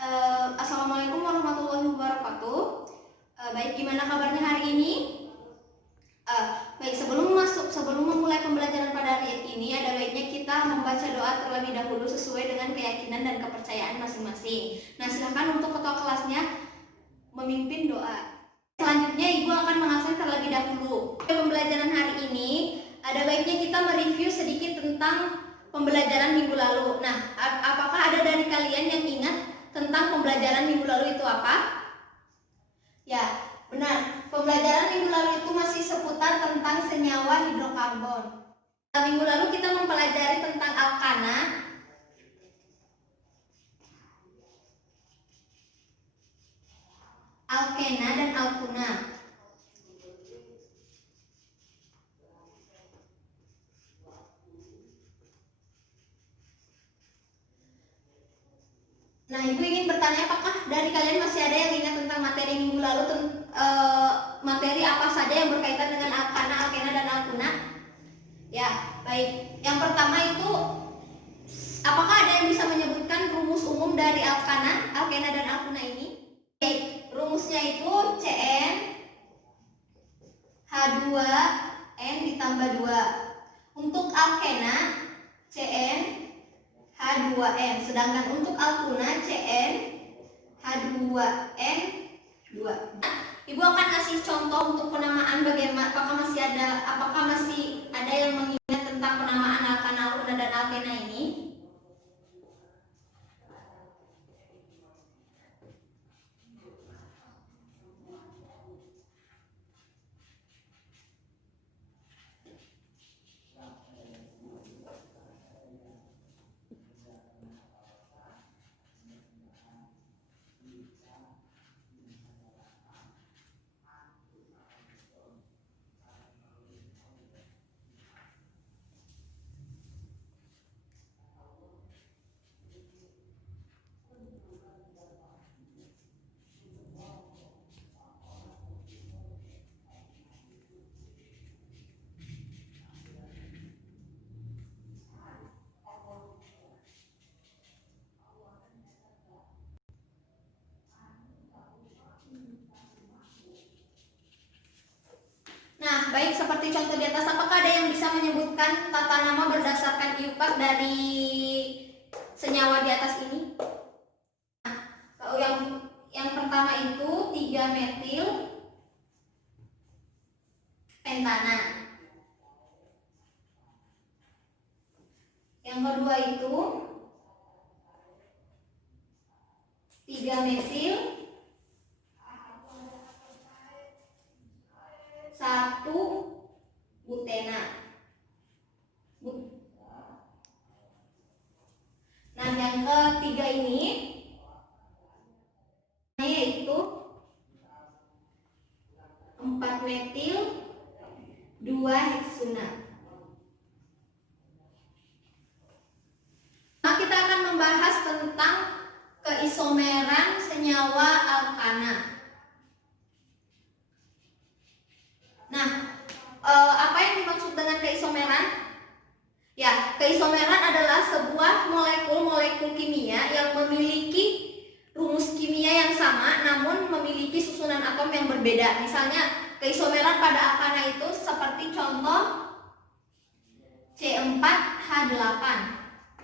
Assalamualaikum warahmatullahi wabarakatuh. Baik, gimana kabarnya hari ini? Baik, sebelum memulai pembelajaran pada hari ini, ada baiknya kita membaca doa terlebih dahulu sesuai dengan keyakinan dan kepercayaan masing-masing. Nah, silakan untuk ketua kelasnya memimpin doa. Selanjutnya, Ibu akan mengabsen terlebih dahulu. Pembelajaran hari ini, ada baiknya kita mereview sedikit tentang pembelajaran minggu lalu. Nah, apakah ada dari kalian yang ingat tentang pembelajaran minggu lalu itu apa? Ya, benar. Pembelajaran minggu lalu itu masih seputar tentang senyawa hidrokarbon. Minggu lalu kita mempelajari tentang alkana, alkena, dan alkuna. Nah, Ibu ingin bertanya, apakah dari kalian masih ada yang ingat tentang materi minggu lalu, materi apa saja yang berkaitan dengan alkana, alkena, dan alkuna? Ya, baik. Yang pertama itu, apakah ada yang bisa menyebutkan rumus umum dari alkana, alkena, dan alkuna ini? Baik, rumusnya itu Cn H2N ditambah 2. Untuk alkena Cn H2N, sedangkan untuk alkuna Cn H2N 2. Ibu akan kasih contoh untuk penamaan bagaimana, apakah masih ada yang mengingat tentang penamaan alkana, alkuna, dan alkena ini? Nah, baik, seperti contoh di atas, apakah ada yang bisa menyebutkan tata nama berdasarkan IUPAC dari senyawa di atas ini? Nah, yang pertama itu 3-metil pentana. Yang kedua itu 3-metil 1-butena. Nah, yang ketiga ini yaitu 4-metil 2-heksuna. Nah, kita akan membahas tentang keisomeran senyawa alkana. Nah, apa yang dimaksud dengan keisomeran? Ya, keisomeran adalah sebuah molekul-molekul kimia yang memiliki rumus kimia yang sama namun memiliki susunan atom yang berbeda. Misalnya, keisomeran pada alkana itu seperti contoh C4H8.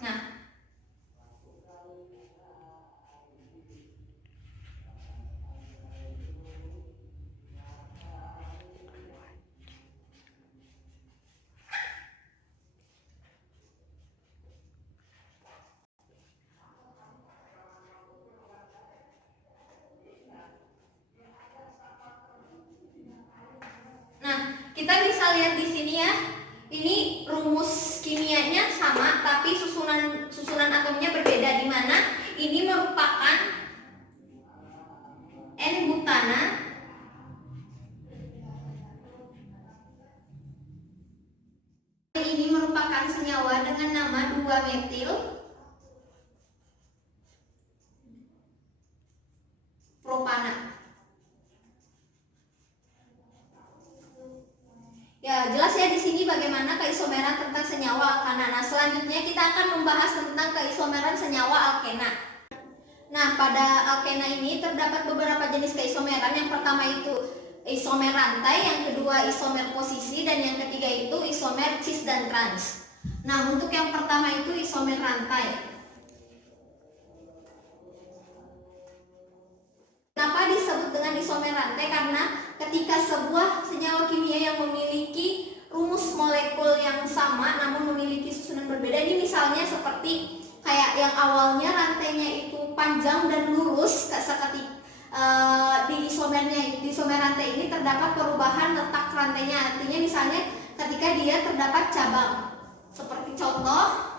Nah, kita bisa lihat di sini ya. Ini rumus kimianya sama tapi susunan atomnya berbeda, di mana ini merupakan N-butana ini merupakan senyawa dengan nama 2-metil propana. Ya, jelas ya di sini bagaimana keisomeran tentang senyawa alkana. Nah, selanjutnya kita akan membahas tentang keisomeran senyawa alkena. Nah, pada alkena ini terdapat beberapa jenis keisomeran. Yang pertama itu isomer rantai, yang kedua isomer posisi, dan yang ketiga itu isomer cis dan trans. Nah, untuk yang pertama itu isomer rantai. Kenapa disebut dengan isomer rantai? Karena ketika sebuah senyawa kimia yang memiliki rumus molekul yang sama namun memiliki susunan berbeda, ini misalnya seperti kayak yang awalnya rantainya itu panjang dan lurus, di isomer rantai ini terdapat perubahan letak rantainya. Artinya misalnya ketika dia terdapat cabang, seperti contoh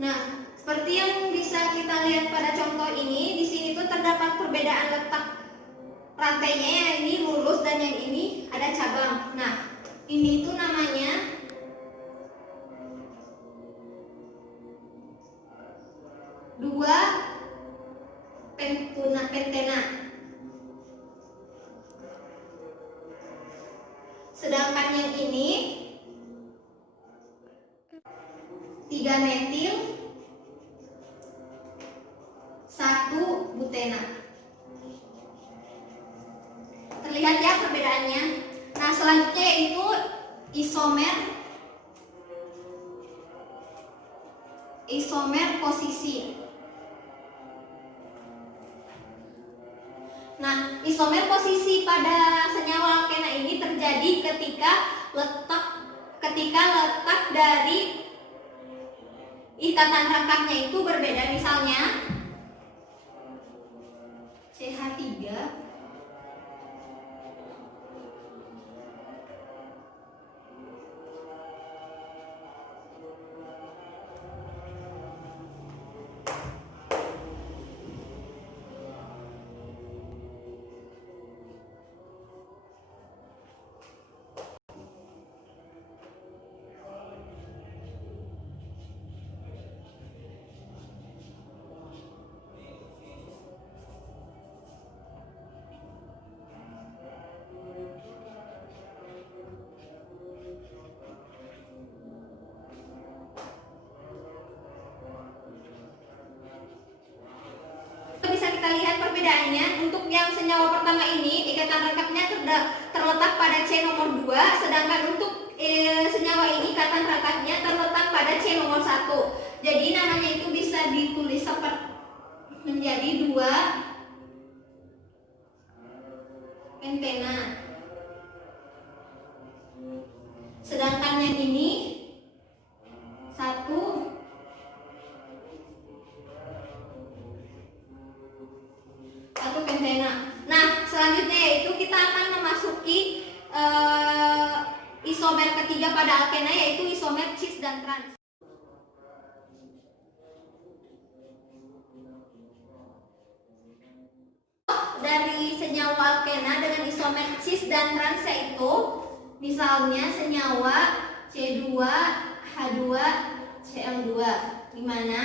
Nah, seperti yang bisa kita lihat pada contoh ini, di sini tuh terdapat perbedaan letak rantainya, yang ini lurus dan yang ini ada cabang. Nah, ini tuh namanya dua pentena. Sedangkan yang ini 3 metil 1 butena. Terlihat ya perbedaannya. Nah, selanjutnya yaitu isomer posisi. Nah, isomer posisi pada senyawa alkena ini terjadi ketika letak dari ikatan rangkapnya itu berbeda. Misalnya CH3 kita lihat perbedaannya. Untuk yang senyawa pertama ini ikatan rangkapnya terletak pada C nomor 2, sedangkan untuk senyawa ini ikatan rangkapnya terletak pada C nomor 1. Jadi namanya itu bisa ditulis seperti menjadi 2 pentena. Sedangkan yang ini 1 pentena. Nah, selanjutnya yaitu kita akan memasuki isomer ketiga pada alkena, yaitu isomer cis dan trans. Dari senyawa alkena dengan isomer cis dan trans yaitu misalnya senyawa C2H2Cl2, di mana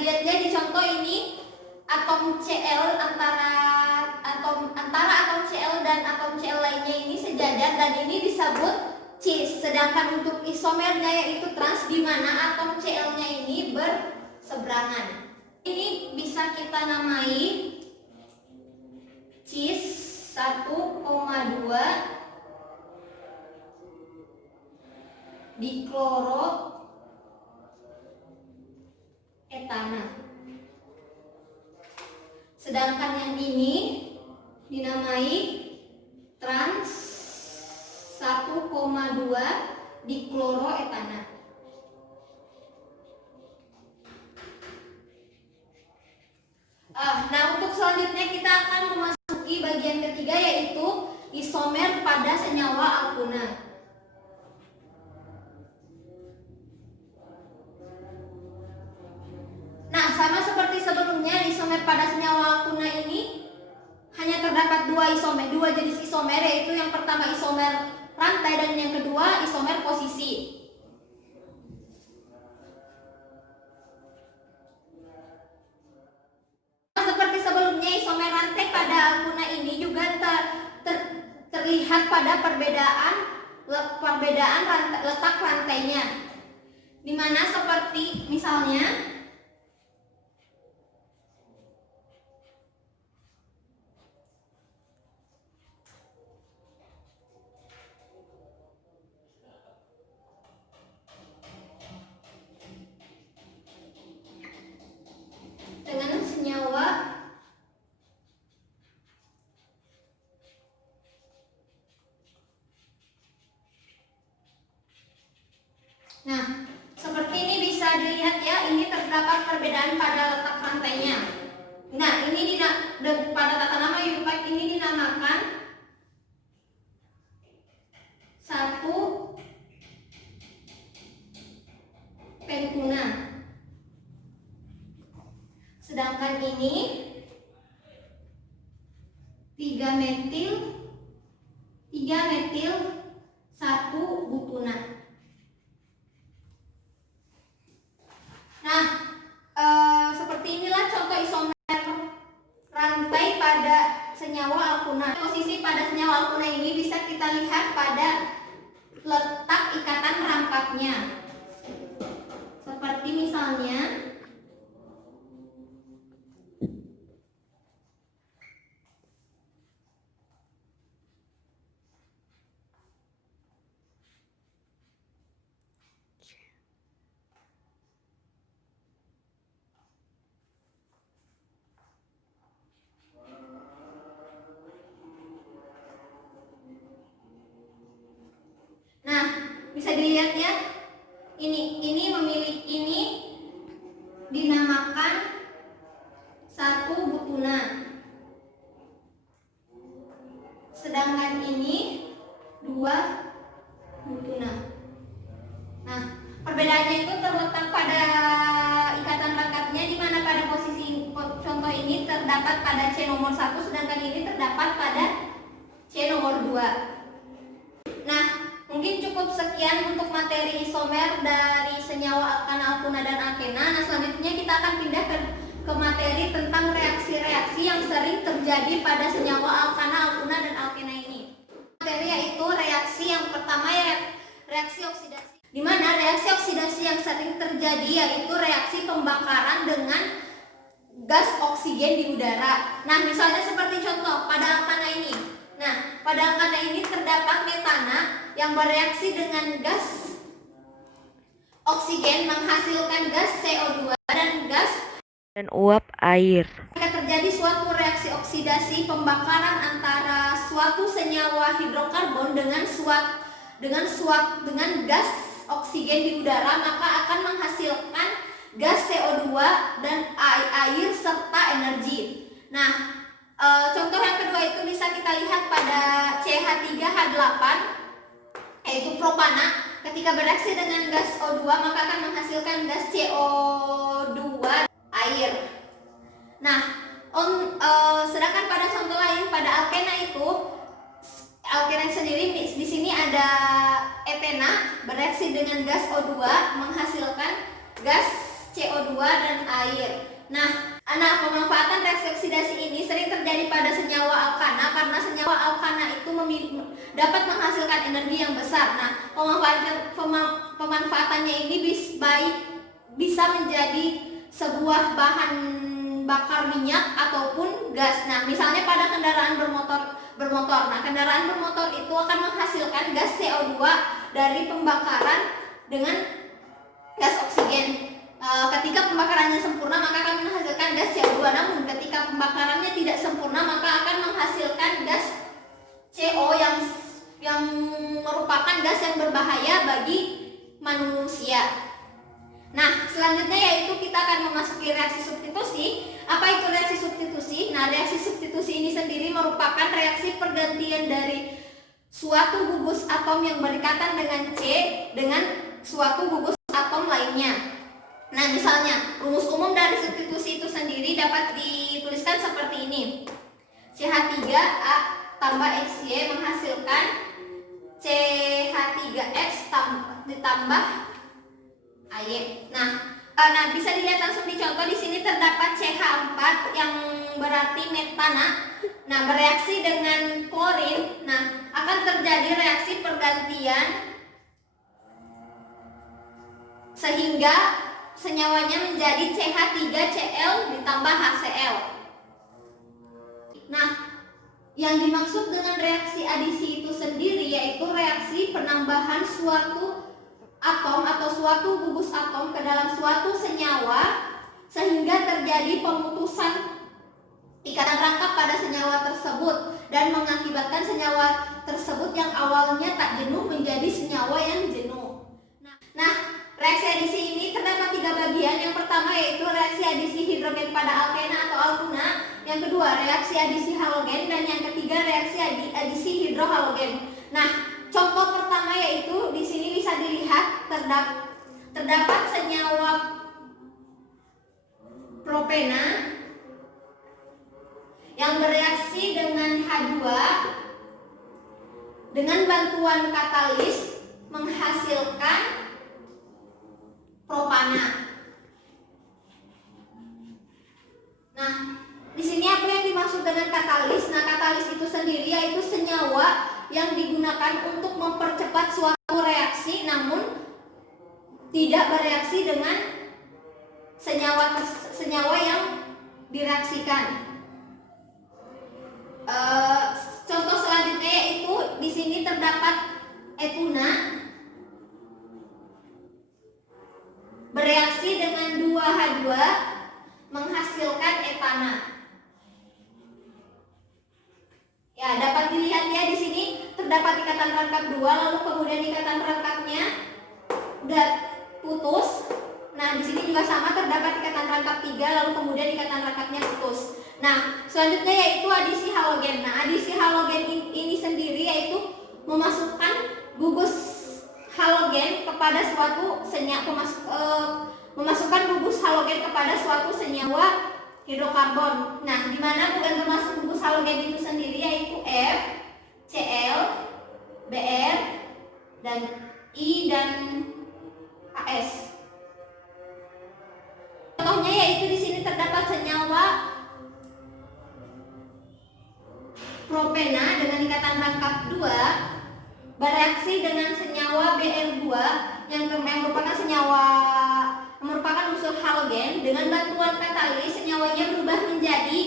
dilihat di contoh ini atom Cl antara atom Cl dan atom Cl lainnya ini sejajar dan ini disebut cis. Sedangkan untuk isomernya yaitu trans, di mana atom Cl-nya ini berseberangan. Ini bisa kita namai cis 1,2 dikloroetana. Sedangkan yang ini dinamai trans 1,2 dikloroetana. Nah, untuk selanjutnya kita akan memasuki bagian ketiga, yaitu isomer pada senyawa alkuna. Nah, sama seperti sebelumnya, isomer pada senyawa alkuna ini hanya terdapat dua jenis isomer, yaitu yang pertama isomer rantai dan yang kedua isomer posisi. Seperti sebelumnya, isomer rantai pada alkuna ini juga terlihat pada perbedaan letak rantainya, dimana seperti misalnya dengan senyawa seperti ini bisa dilihat ya, ini terdapat perbedaan pada letak rantainya. Nah, ini pada tata nama Europact ini dinamakan satu pentuna. Sedangkan ini 3 metil 1 butuna. Nah, seperti inilah contoh isomer rantai pada senyawa alkuna. Posisi pada senyawa alkuna ini bisa kita lihat pada letak ikatan rampatnya. Seperti misalnya bisa dilihat ya, ini dinamakan satu butuna, sedangkan ini 2 butuna. Nah, perbedaannya itu terletak pada ikatan rangkapnya, di mana pada posisi contoh ini terdapat pada C nomor 1, sedangkan ini terdapat pada C nomor 2. Nah, mungkin cukup sekian untuk materi isomer dari senyawa alkana dan alkena. Nah, selanjutnya kita akan pindah ke materi tentang reaksi-reaksi yang sering terjadi pada senyawa alkana dan alkena ini. Materi yaitu reaksi yang pertama, ya reaksi oksidasi. Di mana reaksi oksidasi yang sering terjadi yaitu reaksi pembakaran dengan gas oksigen di udara. Nah, misalnya seperti contoh pada alkana ini. Nah, pada alkana ini terdapat metana yang bereaksi dengan gas oksigen menghasilkan gas CO2 dan uap air. Jika terjadi suatu reaksi oksidasi pembakaran antara suatu senyawa hidrokarbon dengan gas oksigen di udara, maka akan menghasilkan gas CO2 dan air serta energi. Nah, contoh yang kedua itu bisa kita lihat pada CH3H8, yaitu propana. Ketika bereaksi dengan gas O2 maka akan menghasilkan gas CO2 air. Nah, sedangkan pada contoh lain pada alkena itu, alkena sendiri di sini ada etena bereaksi dengan gas O2 menghasilkan gas CO2 dan air. Nah, pemanfaatan reaksi oksidasi ini sering terjadi pada senyawa alkana karena senyawa alkana itu dapat menghasilkan energi yang besar. Nah, pemanfaatannya ini bisa menjadi sebuah bahan bakar minyak ataupun gas. Nah, misalnya pada kendaraan bermotor. Nah, kendaraan bermotor itu akan menghasilkan gas CO2 dari pembakaran dengan gas oksigen. Ketika pembakarannya sempurna maka akan menghasilkan gas CO2. Namun ketika pembakarannya tidak sempurna maka akan menghasilkan gas CO yang berbahaya bagi manusia. Nah, selanjutnya yaitu kita akan memasuki reaksi substitusi. Apa itu reaksi substitusi? Nah, reaksi substitusi ini sendiri merupakan reaksi pergantian dari suatu gugus atom yang berikatan dengan C dengan suatu gugus atom lainnya. Nah, misalnya rumus umum dari substitusi itu sendiri dapat dituliskan seperti ini. CH3A tambah XY menghasilkan CH3X ditambah AY. Nah, bisa dilihat langsung di contoh. Di sini terdapat CH4 yang berarti metana. Nah, bereaksi dengan klorin, nah akan terjadi reaksi pergantian sehingga senyawanya menjadi CH3Cl ditambah HCl. Nah, yang dimaksud dengan reaksi adisi itu sendiri yaitu reaksi penambahan suatu atom atau suatu gugus atom ke dalam suatu senyawa sehingga terjadi pemutusan ikatan rangkap pada senyawa tersebut dan mengakibatkan senyawa tersebut yang awalnya tak jenuh menjadi senyawa yang jenuh. Nah, reaksi adisi ini terdapat 3 bagian. Yang pertama yaitu reaksi adisi hidrogen pada alkena atau alkuna, yang kedua reaksi adisi halogen, dan yang ketiga reaksi adisi hidrohalogen. Nah, contoh pertama yaitu di sini bisa dilihat terdapat senyawa propena yang bereaksi dengan H2 dengan bantuan katalis menghasilkan propana. Nah, di sini apa yang dimaksud dengan katalis? Nah, katalis itu sendiri yaitu senyawa yang digunakan untuk mempercepat suatu reaksi namun tidak bereaksi dengan senyawa yang direaksikan. Contoh selanjutnya yaitu di sini terdapat etuna bereaksi dengan 2H2 menghasilkan etana. Ya, dapat dilihat ya di sini terdapat ikatan rangkap 2, lalu kemudian ikatan rangkapnya udah putus. Nah, di sini juga sama terdapat ikatan rangkap 3, lalu kemudian ikatan rangkapnya putus. Nah, selanjutnya yaitu adisi halogen. Nah, adisi halogen ini sendiri yaitu memasukkan gugus halogen kepada suatu memasukkan gugus halogen kepada suatu senyawa hidrokarbon. Nah, di mana bukan termasuk gugus halogen itu sendiri yaitu F, Cl, Br, dan I dan AS. Contohnya yaitu di sini terdapat senyawa propena dengan ikatan rangkap 2 bereaksi dengan senyawa Br2 yang merupakan unsur halogen. Dengan bantuan katalis senyawanya berubah menjadi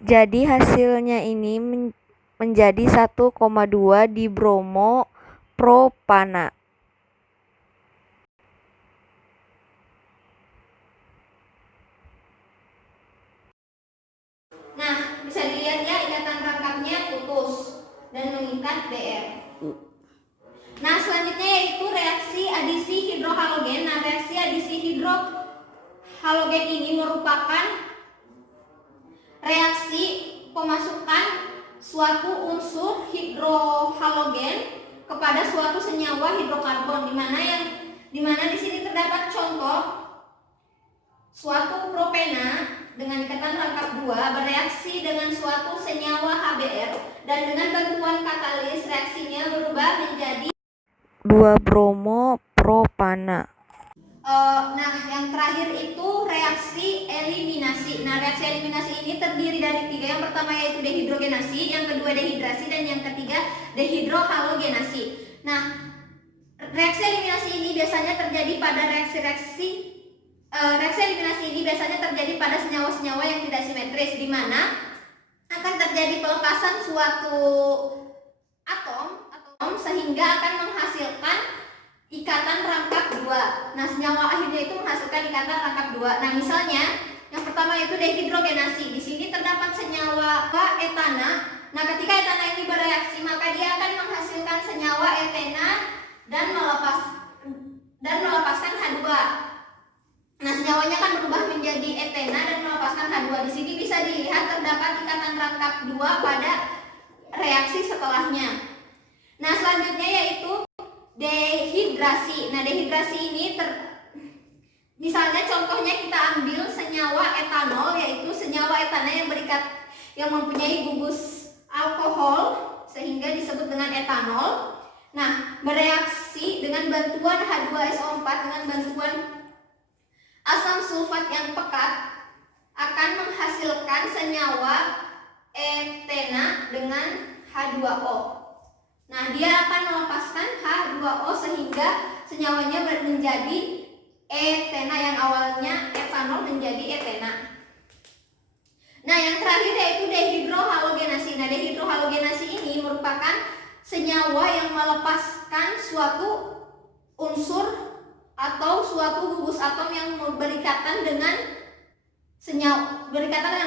Jadi hasilnya ini menjadi 1,2 dibromopropana. Nah, bisa dilihat ya ikatan rangkapnya putus dan mengikat Br. Nah, selanjutnya yaitu reaksi adisi hidrohalogen. Nah, reaksi adisi hidrohalogen ini merupakan reaksi pemasukan suatu unsur hidrohalogen kepada suatu senyawa hidrokarbon, di mana di sini terdapat contoh suatu propena dengan ikatan rangkap 2 bereaksi dengan suatu senyawa HBr dan dengan bantuan katalis reaksinya berubah menjadi 2-bromopropana. Nah, yang terakhir itu reaksi eliminasi. Nah, reaksi eliminasi ini terdiri dari 3. Yang pertama yaitu dehidrogenasi, yang kedua dehidrasi, dan yang ketiga dehidrohalogenasi. Nah, reaksi eliminasi ini biasanya terjadi pada reaksi eliminasi ini biasanya terjadi pada senyawa-senyawa yang tidak simetris, di mana akan terjadi pelepasan suatu atom sehingga akan menghasilkan ikatan rangkap 2. Nah, senyawa akhirnya itu menghasilkan menghasilkan ikatan rangkap 2. Nah, misalnya yang pertama itu dehidrogenasi. Di sini terdapat senyawa etana. Nah, ketika etana ini bereaksi, maka dia akan menghasilkan senyawa etena dan melepaskan H2. Nah, senyawanya akan berubah menjadi etena dan melepaskan H2. Di sini bisa dilihat terdapat ikatan rangkap 2 pada reaksi setelahnya. Nah, selanjutnya yaitu dehidrasi. Nah, dehidrasi ini misalnya contohnya kita ambil senyawa etanol, yaitu senyawa etana yang mempunyai gugus alkohol sehingga disebut dengan etanol. Nah, bereaksi dengan bantuan H2SO4 dengan bantuan asam sulfat yang pekat akan menghasilkan senyawa etena dengan H2O. Nah, dia akan melepaskan H2O sehingga senyawanya menjadi etena, yang awalnya etanol menjadi etena. Nah, yang terakhir yaitu dehidrohalogenasi. Nah, dehidrohalogenasi ini merupakan senyawa yang melepaskan suatu unsur atau suatu gugus atom yang berikatan dengan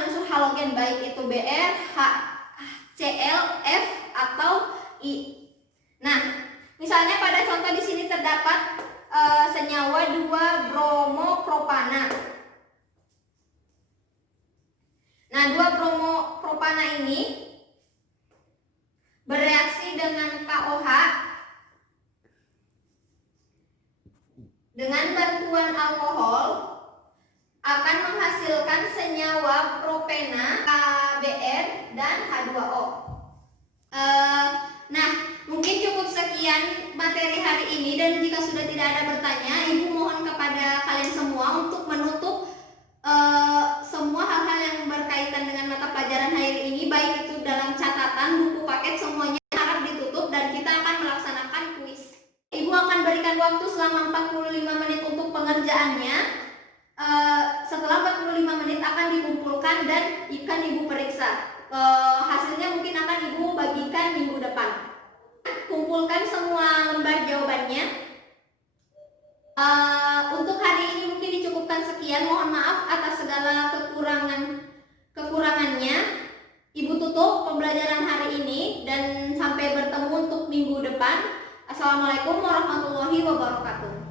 unsur halogen, baik itu Br, Cl, F atau I. Nah, misalnya pada contoh di sini terdapat senyawa 2-bromopropana. Nah, 2-bromopropana ini bereaksi dengan KOH dengan bantuan alkohol akan menghasilkan senyawa propena, KBr dan H2O. Nah, mungkin cukup sekian materi hari ini, dan jika sudah tidak ada bertanya, Ibu mohon kepada kalian semua untuk menutup semua hal-hal yang berkaitan dengan mata pelajaran hari ini, baik itu dalam catatan, buku paket, semuanya harap ditutup dan kita akan melaksanakan kuis. Ibu akan berikan waktu selama 45 menit untuk pengerjaannya. Setelah 45 menit akan dikumpulkan dan akan Ibu periksa. Hasilnya mungkin akan Ibu bagikan minggu depan. Kumpulkan semua lembar jawabannya. Untuk hari ini mungkin dicukupkan sekian. Mohon maaf atas segala kekurangannya. Ibu tutup pembelajaran hari ini dan sampai bertemu untuk minggu depan. Assalamualaikum warahmatullahi wabarakatuh.